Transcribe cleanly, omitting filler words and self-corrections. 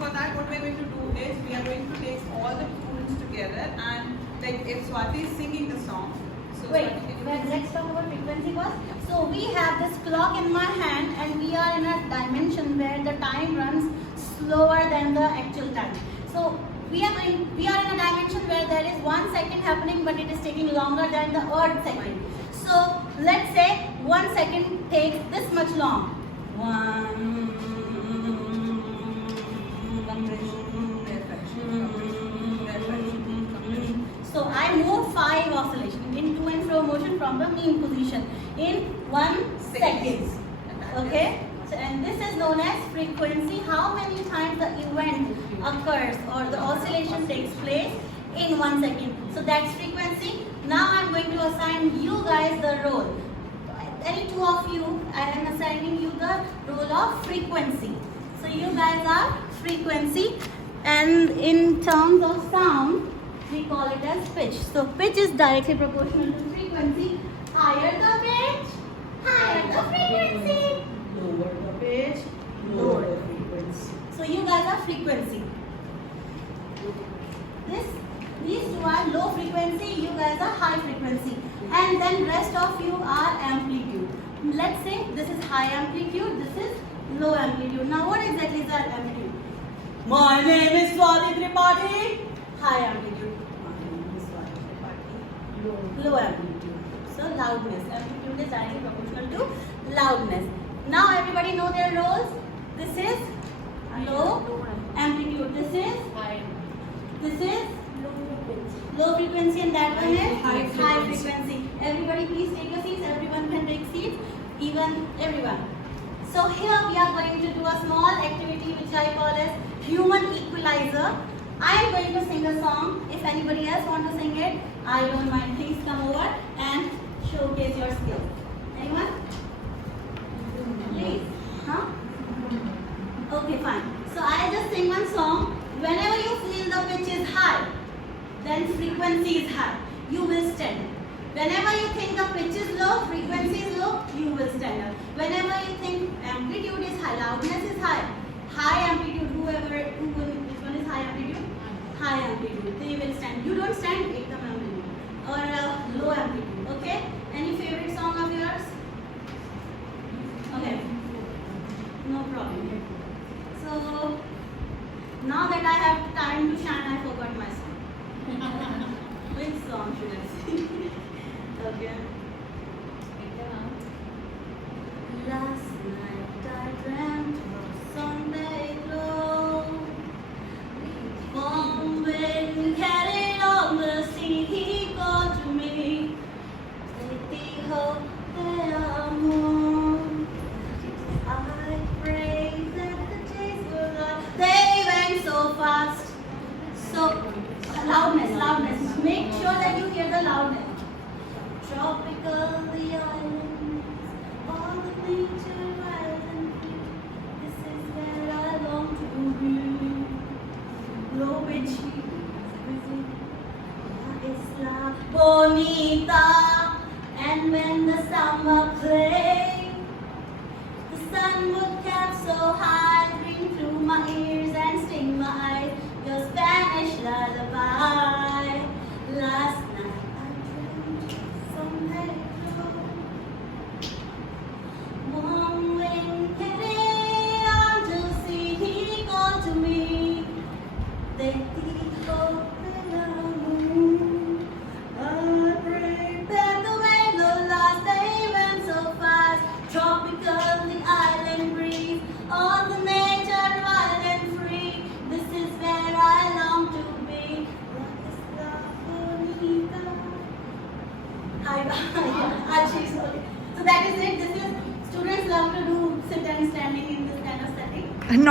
for that, what we are going to do is we are going to take all the students together and like if Swati is singing the song. So Wait, Swati, if you let's talk about frequency first. So we have this clock in my hand and we are in a dimension where the time runs slower than the actual time. So we are in a dimension where there is 1 second happening but it is taking longer than the earth second. So let's say 1 second takes this much long. So I move 5 oscillations in to and fro motion from the mean position in 1 second. Okay? So, and this is known as frequency. How many times the event occurs or the oscillation takes place in 1 second. So that's frequency. Now I'm going to assign you guys the role. Any two of you, I am assigning you the role of frequency. So you guys are frequency, and in terms of sound, we call it as pitch. So pitch is directly proportional to frequency. Higher the pitch, higher the frequency. Lower the pitch, lower the frequency. So you guys are frequency. These two are low frequency, you guys are high frequency. And then rest of you are amplitude. Let's say this is high amplitude, this is low amplitude. Now what exactly is our amplitude? My name is Swati Tripathi. High amplitude. My name is Swati Tripathi. Low amplitude. So loudness. Amplitude is directly proportional to loudness. Now everybody know their roles. This is low amplitude. This is low frequency, and that one is high frequency. Everybody please take your seats. Everyone can take seats. Even everyone. So here we are going to do a small activity which I call as human equalizer. I am going to sing a song. If anybody else want to sing it, I don't mind. Please come over and showcase your skills. Anyone? Please. Huh? Okay, fine. So I just sing one song. Whenever you feel the pitch is high, then frequency is high. You will stand up. Whenever you think the pitch is low, frequency is low, you will stand up. Whenever you think amplitude is high, loudness is high amplitude, which one is high amplitude? High amplitude. They will stand. You don't stand, ekdam amplitude. Or low amplitude. Okay? Any favorite song of yours? Okay. No problem. So, now that I have time to shine, I forgot my song. Which song should I sing? Okay. Last night I dreamt of Sunday glow. Warm wind carried on the sea, he called to me. Take thee home, there are more. I pray that the days will last. They went so fast. So, loudness. Make sure that you hear the loudness. Tropical the island, all the nature island. This is where I long to be. Low pitch, Isla Bonita. And when the samba played, the sun would cap so high, ring through my ears and sting my eyes. Your Spanish lullaby. Last night I dreamt Sunday glow. Warm wind carried on to sea, he called to me. They hope the moon. I pray that the way will last. They went so fast. Tropical the island breeze, all the nature wild and free. This is where I long to be. So that is it. This is students love to do sit and standing in this kind of setting. Not